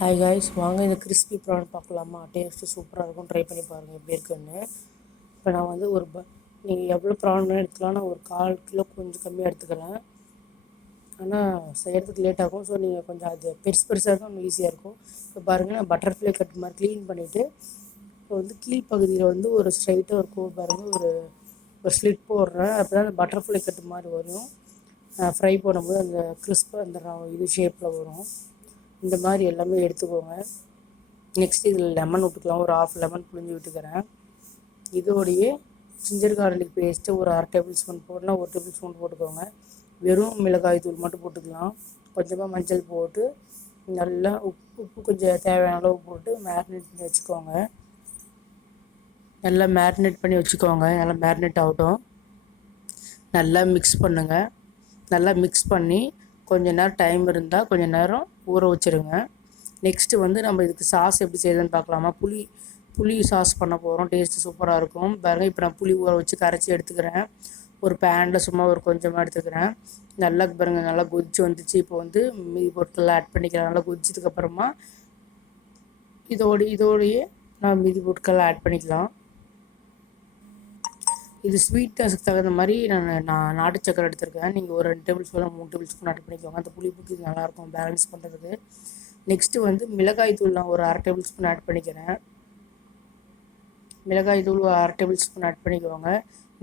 Hi guys, வாங்க இந்த crispy PRAN பார்க்கலாமா? டேஸ்ட்டு சூப்பராக இருக்கும். ட்ரை பண்ணி பாருங்கள் எப்படி இருக்குன்னு. இப்போ நான் வந்து நீங்கள் எவ்வளோ ப்ரான் வேணும் எடுத்துக்கலாம். நான் ஒரு 1/4 கிலோ கொஞ்சம் கம்மியாக எடுத்துக்கிறேன். ஆனால் செய்கிறதுக்கு லேட் ஆகும். ஸோ நீங்கள் கொஞ்சம் அது பெருசாக இருக்கும், இன்னும் ஈஸியாக இருக்கும். இப்போ பாருங்கள், நான் பட்டர்ஃப்ளை கட் மாதிரி க்ளீன் பண்ணிவிட்டு இப்போ வந்து கீழ்ப்பகுதியில் வந்து ஒரு ஸ்ட்ரைட்டாக இருக்கும் பாருங்கள், ஒரு ஸ்லிட் போடுறேன். அப்போ தான் அந்த பட்டர்ஃப்ளை கட்டு மாதிரி வரும். ஃப்ரை பண்ணும்போது அந்த கிறிஸ்பாக அந்த இது ஷேப்பில் வரும். இந்த மாதிரி எல்லாமே எடுத்துக்கோங்க. நெக்ஸ்ட் இதில் லெமன் விட்டுக்கலாம். ஒரு 1/2 லெமன் புழிஞ்சு விட்டுக்கிறேன். இதோடையே ஜிஞ்சர் கார்லிக் பேஸ்ட்டு ஒரு 1/2 டேபிள் ஸ்பூன் போடலாம். 1 டேபிள் ஸ்பூன் போட்டுக்கோங்க. வெறும் மிளகாய் தூள் மட்டும் போட்டுக்கலாம். கொஞ்சமாக மஞ்சள் போட்டு நல்லா உப்பு கொஞ்சம் தேவையான அளவு போட்டு மேரினேட் பண்ணி வச்சுக்கோங்க. நல்லா மேரினேட் பண்ணி வச்சுக்கோங்க. நல்லா மேரினேட் ஆகட்டும். நல்லா மிக்ஸ் பண்ணுங்கள். நல்லா மிக்ஸ் பண்ணி கொஞ்சம் நேரம் டைம் இருந்தால் கொஞ்சம் நேரம் ஊற வச்சுருங்க. நெக்ஸ்ட்டு வந்து நம்ம இதுக்கு சாஸ் எப்படி செய்யுதுன்னு பார்க்கலாமா? புளி சாஸ் பண்ண போகிறோம். டேஸ்ட்டு சூப்பராக இருக்கும் பாருங்கள். இப்போ நான் புளி ஊற வச்சு கரைச்சி எடுத்துக்கிறேன். ஒரு பேனில் சும்மா ஒரு கொஞ்சமாக எடுத்துக்கிறேன். நல்லா பாருங்கள், நல்லா கொதிச்சு வந்துச்சு. இப்போ வந்து மீதி பொருட்கள்லாம் ஆட் பண்ணிக்கலாம். நல்லா கொதிச்சதுக்கப்புறமா இதோடையே நான் மீதி பொருட்கள்லாம் ஆட் பண்ணிக்கலாம். இது ஸ்வீட்னஸுக்கு தகுந்த மாதிரி நான் நாட்டு சக்கரை எடுத்துருக்கேன். நீங்கள் ஒரு 2 tablespoon 3 tablespoon add பண்ணிக்கோங்க. அந்த புளிப்புக்கு இது நல்லாயிருக்கும் பேலன்ஸ் பண்ணுறதுக்கு. நெக்ஸ்ட்டு வந்து மிளகாய் தூள் நான் ஒரு 1/2 டேபிள் ஸ்பூன் ஆட் பண்ணிக்கிறேன். மிளகாய் தூள் ஒரு 1/2 டேபிள் ஸ்பூன் ஆட் பண்ணிக்கோங்க.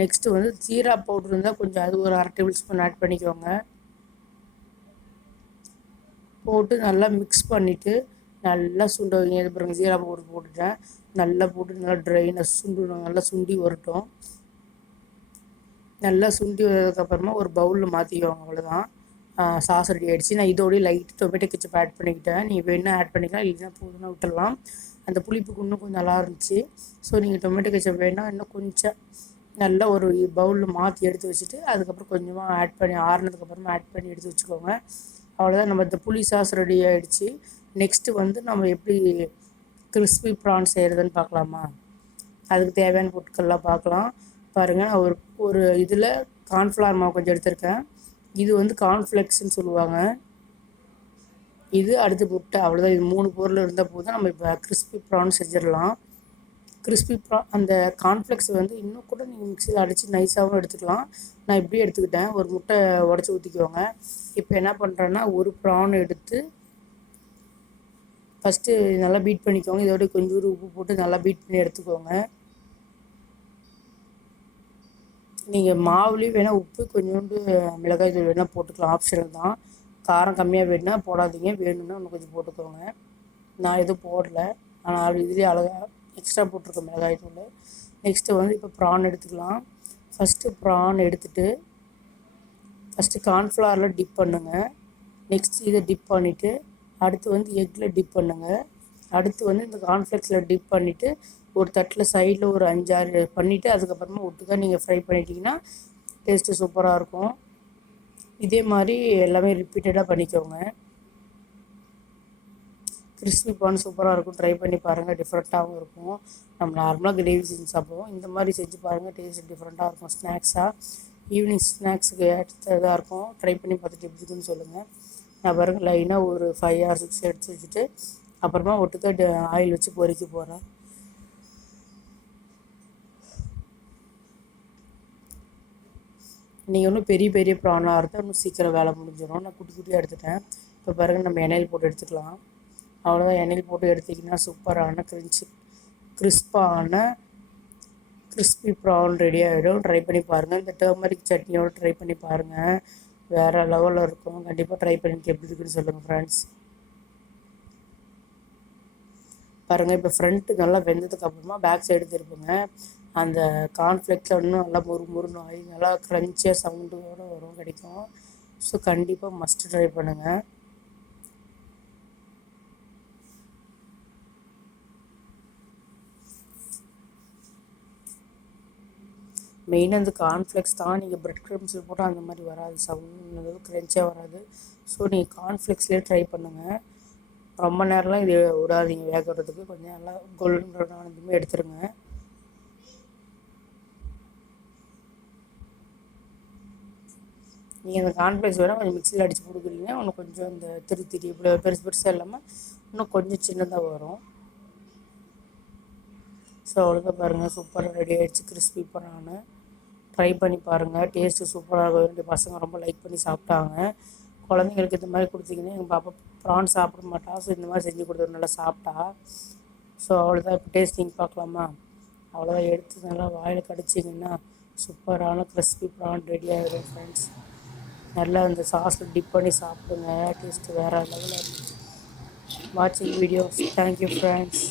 நெக்ஸ்ட்டு வந்து ஜீரா பவுட்ரு இருந்தால் கொஞ்சம் அது ஒரு 1/2 டேபிள் ஸ்பூன் ஆட் பண்ணிக்கோங்க. போட்டு நல்லா மிக்ஸ் பண்ணிவிட்டு நல்லா சுண்ட வைங்க. இது பாருங்கள், ஜீரா பவுடர் போட்டுட்டேன். நல்லா போட்டு நல்லா ட்ரைனஸ் சுண்டணும். நல்லா சுண்டி வரட்டும். நல்லா சுண்டி வந்ததுக்கப்புறமா ஒரு பவுலில் மாற்றிக்குவாங்க. அவ்வளோதான், சாஸ் ரெடி ஆகிடுச்சு. நான் இதோடய லைட் டொமேட்டோ கெச்சப் ஆட் பண்ணிக்கிட்டேன். நீங்கள் வேணா ஆட் பண்ணிக்கலாம், இல்லைன்னா போதுன்னா விட்டுடலாம். அந்த புளிப்புக்கு இன்னும் கொஞ்சம் நல்லா இருந்துச்சு. ஸோ நீங்கள் டொமேட்டோ கெச்சப் வேணால் இன்னும் கொஞ்சம் நல்லா ஒரு பவுலில் மாற்றி எடுத்து வச்சுட்டு அதுக்கப்புறம் கொஞ்சமாக ஆட் பண்ணி ஆறுனதுக்கப்புறமா ஆட் பண்ணி எடுத்து வச்சுக்கோங்க. அவ்வளோதான், நம்ம இந்த புளி சாஸ் ரெடி ஆகிடுச்சு. நெக்ஸ்ட்டு வந்து நம்ம எப்படி கிறிஸ்பி ப்ரான் செய்கிறதுன்னு பார்க்கலாமா? அதுக்கு தேவையான பொருட்கள்லாம் பார்க்கலாம். பாருங்கள், நான் ஒரு இதில் கார்ன்ஃப்ளவர் மாவு கொஞ்சம் எடுத்திருக்கேன். இது வந்து கார்ன்ஃப்ளெக்ஸ்ன்னு சொல்லுவாங்க. இது அடுத்து முட்டை. அவ்வளோதான், இது 3 பொருள் இருந்தால் போதும். நம்ம இப்போ கிறிஸ்பி ப்ரான் செஞ்சிடலாம். கிறிஸ்பி ப்ரான் அந்த கார்ன்ஃப்ளெக்ஸ் வந்து இன்னும் கூட நீங்கள் மிக்சியில் அடித்து நைஸாகவும் எடுத்துக்கலாம். நான் இப்படியே எடுத்துக்கிட்டேன். ஒரு முட்டை உடச்சி ஊற்றிக்கோங்க. இப்போ என்ன பண்ணுறேன்னா, ஒரு ப்ரான் எடுத்து ஃபஸ்ட்டு நல்லா பீட் பண்ணிக்கோங்க. இதோட கொஞ்சோண்டு உப்பு போட்டு நல்லா பீட் பண்ணி எடுத்துக்கோங்க. நீங்கள் மாவுலேயும் வேணால் உப்பு கொஞ்சோண்டு மிளகாய் தூள் வேணால் போட்டுக்கலாம், ஆப்ஷனல் தான். காரம் கம்மியாக வேணுன்னா போடாதீங்க, வேணும்னா இன்னும் கொஞ்சம் போட்டுக்கோங்க. நான் எதுவும் போடல, ஆனால் இதுலேயே அழகாக எக்ஸ்ட்ரா போட்டிருக்கேன் மிளகாய் தூள். நெக்ஸ்ட்டு வந்து இப்போ ப்ரான் எடுத்துக்கலாம். ஃபஸ்ட்டு ப்ரான் எடுத்துகிட்டு ஃபஸ்ட்டு கார்ன்ஃப்ளவரில் டிப் பண்ணுங்கள். நெக்ஸ்ட் இதை டிப் பண்ணிவிட்டு அடுத்து வந்து எக்கில் டிப் பண்ணுங்கள். அடுத்து வந்து இந்த கார்ன்ஃப்ளெக்ஸில் டிப் பண்ணிவிட்டு ஒரு தட்டில் சைடில் ஒரு 5-6 பண்ணிவிட்டு அதுக்கப்புறமா ஒட்டுக்கா நீங்கள் ஃப்ரை பண்ணிட்டீங்கன்னா டேஸ்ட்டு சூப்பராக இருக்கும். இதே மாதிரி எல்லாமே ரிப்பீட்டடாக பண்ணிக்கோங்க. கிறிஸ்பி ப்ரான் சூப்பராக இருக்கும். ட்ரை பண்ணி பாருங்கள், டிஃப்ரெண்ட்டாகவும் இருக்கும். நம்ம நார்மலாக கிரேவி செஞ்சு சாப்பிடுவோம். இந்த மாதிரி செஞ்சு பாருங்கள், டேஸ்ட் டிஃப்ரெண்ட்டாக இருக்கும். ஸ்நாக்ஸாக ஈவினிங் ஸ்நாக்ஸுக்கு ஏற்றதாக இருக்கும். ட்ரை பண்ணி பார்த்துட்டு எப்படி இருக்குன்னு சொல்லுங்கள். நான் பாருங்கள், லைனாக ஒரு 5 or 6 எடுத்து வச்சுட்டு அப்புறமா ஒட்டுக்கா ஆயில் வச்சு பொரிக்க போகிறேன். நீங்கள் இன்னும் பெரிய பெரிய ப்ரானாக இருந்தால் இன்னும் சீக்கிரம் வேலை முடிஞ்சிடும். நான் குட்டி குட்டியாக எடுத்துட்டேன். இப்போ பாருங்கள், நம்ம எண்ணெயில் போட்டு எடுத்துக்கலாம். அவ்வளோதான், எண்ணெயில் போட்டு எடுத்திங்கன்னா சூப்பரான கிறிஸ்பான கிறிஸ்பி ப்ரான் ரெடி ஆகிடும். ட்ரை பண்ணி பாருங்கள். இந்த டர்மரிக் சட்னியோடு ட்ரை பண்ணி பாருங்கள், வேறு லெவலில் இருக்கும். கண்டிப்பாக ட்ரை பண்ணிட்டு எப்படி இருக்குன்னு சொல்லுங்கள் ஃப்ரெண்ட்ஸ். பாருங்கள், இப்போ ஃப்ரண்ட்டு நல்லா வெந்ததுக்கப்புறமா பேக் சைடு திருப்புங்க. அந்த கார்ன்ஃப்ளெக்ஸில் இன்னும் நல்லா முறுமுறுன்னு ஆகி நல்லா க்ரன்ச்சியாக சவுண்டோடு வரும், கிடைக்கும். ஸோ கண்டிப்பாக மஸ்ட்டு ட்ரை பண்ணுங்கள். மெயினாக அந்த கார்ன்ஃப்ளெக்ஸ் தான். நீங்கள் பிரெட் க்ரம்ஸில் போட்டால் அந்த மாதிரி வராது, சவுண்ட் க்ரன்ச்சியாக வராது. ஸோ நீங்கள் கார்ன்ஃப்ளெக்ஸ்லேயே ட்ரை பண்ணுங்கள். ரொம்ப நேரம்லாம் இது விடாதீங்க வேகிறதுக்கு. கொஞ்சம் நல்லா கோல்டன் ப்ரௌன் ஆனதுமே எடுத்துருங்க. நீங்கள் அந்த கார்ன்ஃப்ளெக்ஸ் வேணால் கொஞ்சம் மிக்சியில் அடித்து போட்டுக்கிறீங்க. இன்னும் கொஞ்சம் இந்த திரி இவ்வளோ பெருசாக இல்லாமல் இன்னும் கொஞ்சம் சின்னதாக வரும். ஸோ அவ்வளோதான் பாருங்கள், சூப்பராக ரெடி ஆகிடுச்சு கிறிஸ்பி ப்ரான். ட்ரை பண்ணி பாருங்கள், டேஸ்ட்டு சூப்பராக இருக்கும். என்னுடைய பசங்க ரொம்ப லைக் பண்ணி சாப்பிட்டாங்க. குழந்தைங்களுக்கு இந்த மாதிரி கொடுத்தீங்கன்னா எங்கள் பாப்பா ப்ரான் சாப்பிட மாட்டா. ஸோ இந்த மாதிரி செஞ்சு கொடுத்தது நல்லா சாப்பிட்டா. ஸோ அவ்வளோதான். இப்போ டேஸ்டிங் பார்க்கலாமா? அவ்வளோதான், எடுத்து நல்லா வாயில் கடிச்சிங்கன்னா சூப்பரான கிறிஸ்பி ப்ரான் ரெடி ஆகிடும் ஃப்ரெண்ட்ஸ். நல்லா அந்த சாஸில் டிப் பண்ணி சாப்பிடுங்க, டேஸ்ட்டு வேறு லெவலில் இருக்கும். வாட்சிங் வீடியோஸ். Thank you friends.